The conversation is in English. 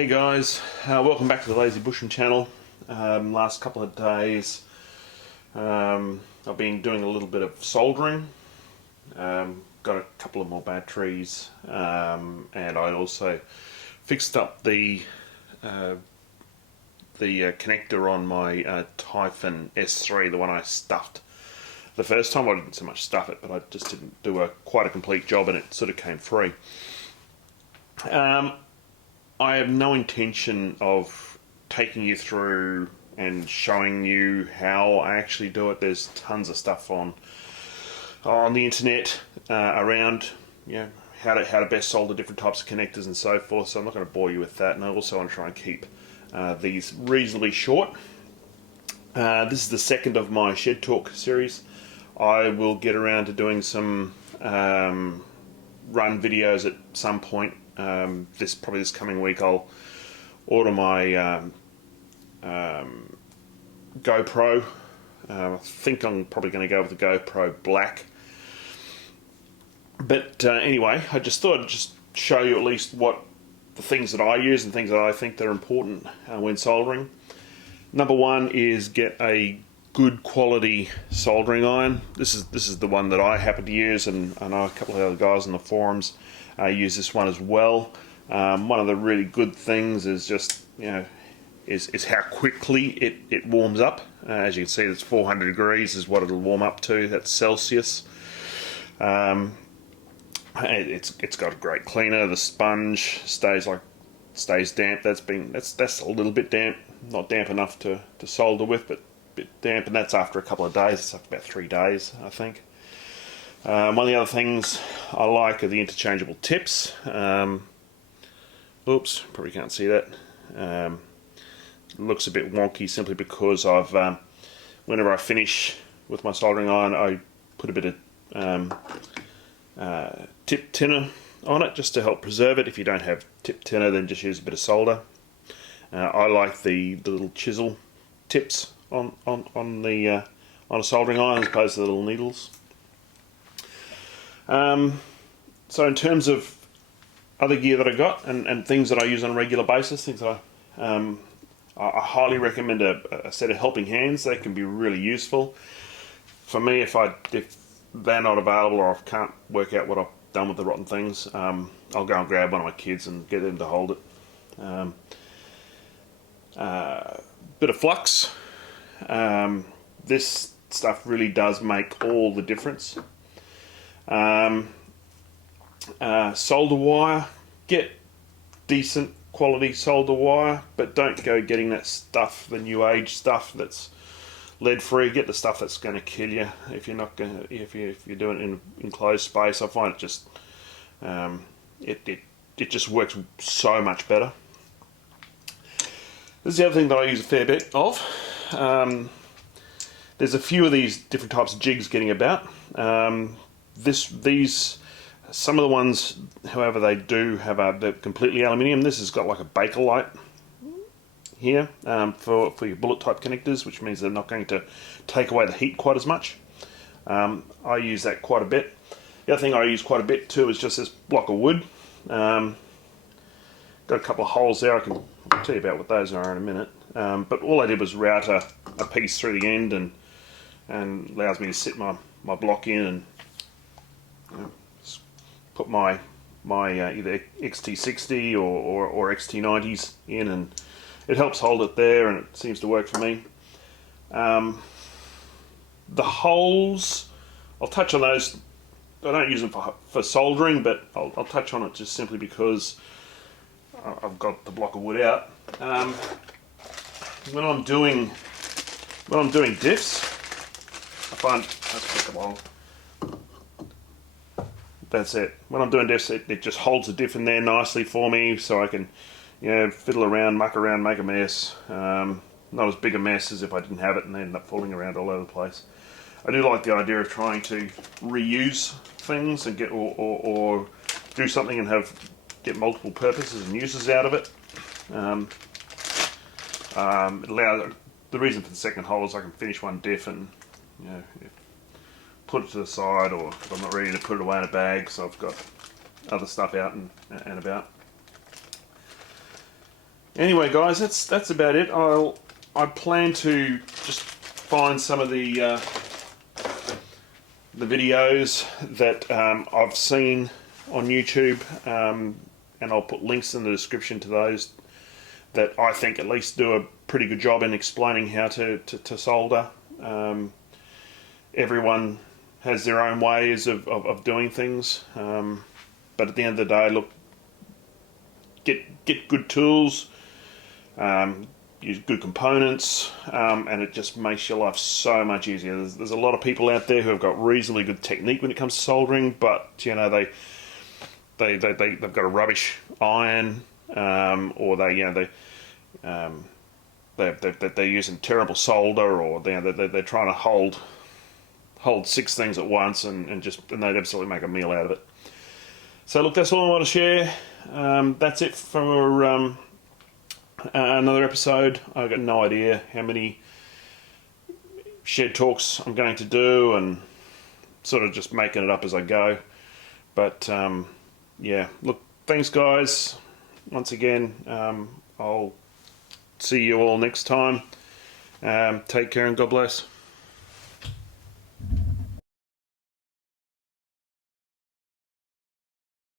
Hey guys, welcome back to the Lazy Bushman channel. Last couple of days I've been doing a little bit of soldering. Got a couple of more batteries, and I also fixed up the connector on my Typhon S3, the one I stuffed. The first time I didn't so much stuff it, but I just didn't do quite a complete job and it sort of came free. I have no intention of taking you through and showing you how I actually do it. There's tons of stuff on the internet around, how to best solder different types of connectors and so forth. So I'm not going to bore you with that, and I also want to try and keep these reasonably short. This is the second of my Shed Talk series. I will get around to doing some run videos at some point. Probably this coming week I'll order my GoPro. I think I'm probably going to go with the GoPro Black. But anyway, I just thought I'd just show you at least what the things that I use and things that I think that are important when soldering. Number one is get a good quality soldering iron. This is the one that I happen to use, and I know a couple of other guys on the forums use this one as well. One of the really good things is just is how quickly it warms up. As you can see, it's 400 degrees is what it'll warm up to. That's Celsius. It's got a great cleaner. The sponge stays damp. That's a little bit damp, not damp enough to solder with, but a bit damp, and that's after a couple of days. It's after about 3 days, I think. One of the other things I like are the interchangeable tips. Oops, probably can't see that. It looks a bit wonky simply because whenever I finish with my soldering iron, I put a bit of tip tinner on it just to help preserve it. If you don't have tip tinner, then just use a bit of solder. I like the little chisel tips on a soldering iron as opposed to the little needles. So in terms of other gear that I got and things that I use on a regular basis, things that I highly recommend a set of helping hands. They can be really useful. For me, if they're not available or I can't work out what I've done with the rotten things, I'll go and grab one of my kids and get them to hold it. Bit of flux. This stuff really does make all the difference. Solder wire, get decent quality solder wire, but don't go getting that stuff, the new age stuff that's lead free. Get the stuff that's going to kill you if you're doing it in enclosed space. I find it just it just works so much better. This is the other thing that I use a fair bit of. There's a few of these different types of jigs getting about. Some of the ones, however, they do have they're completely aluminium. This has got like a Bakelite here for your bullet type connectors, which means they're not going to take away the heat quite as much. I use that quite a bit. The other thing I use quite a bit too is just this block of wood. Got a couple of holes there. I'll tell you about what those are in a minute. But all I did was route a piece through the end and allows me to sit my block in and put my either XT60 or XT90s in, and it helps hold it there, and it seems to work for me. The holes, I'll touch on those. I don't use them for soldering, but I'll touch on it just simply because I've got the block of wood out. When I'm doing diffs, I find that's a while. That's it. When I'm doing diffs, it just holds the diff in there nicely for me, so I can, fiddle around, muck around, make a mess. Not as big a mess as if I didn't have it and they end up falling around all over the place. I do like the idea of trying to reuse things and get or do something and get multiple purposes and uses out of it. The reason for the second hole is I can finish one diff and put it to the side, or if I'm not ready to put it away in a bag, so I've got other stuff out and about. Anyway, guys, that's about it. I plan to just find some of the videos that I've seen on YouTube, and I'll put links in the description to those that I think at least do a pretty good job in explaining how to solder. Everyone has their own ways of doing things, but at the end of the day, look, get good tools, use good components, and it just makes your life so much easier. There's a lot of people out there who have got reasonably good technique when it comes to soldering, but you know they've got a rubbish iron, or they're using terrible solder, or they're trying to hold 6 things at once, and they'd absolutely make a meal out of it. So look, that's all I want to share. That's it for another episode. I've got no idea how many shed talks I'm going to do, and sort of just making it up as I go. But yeah, look, thanks guys. Once again, I'll see you all next time. Take care and God bless.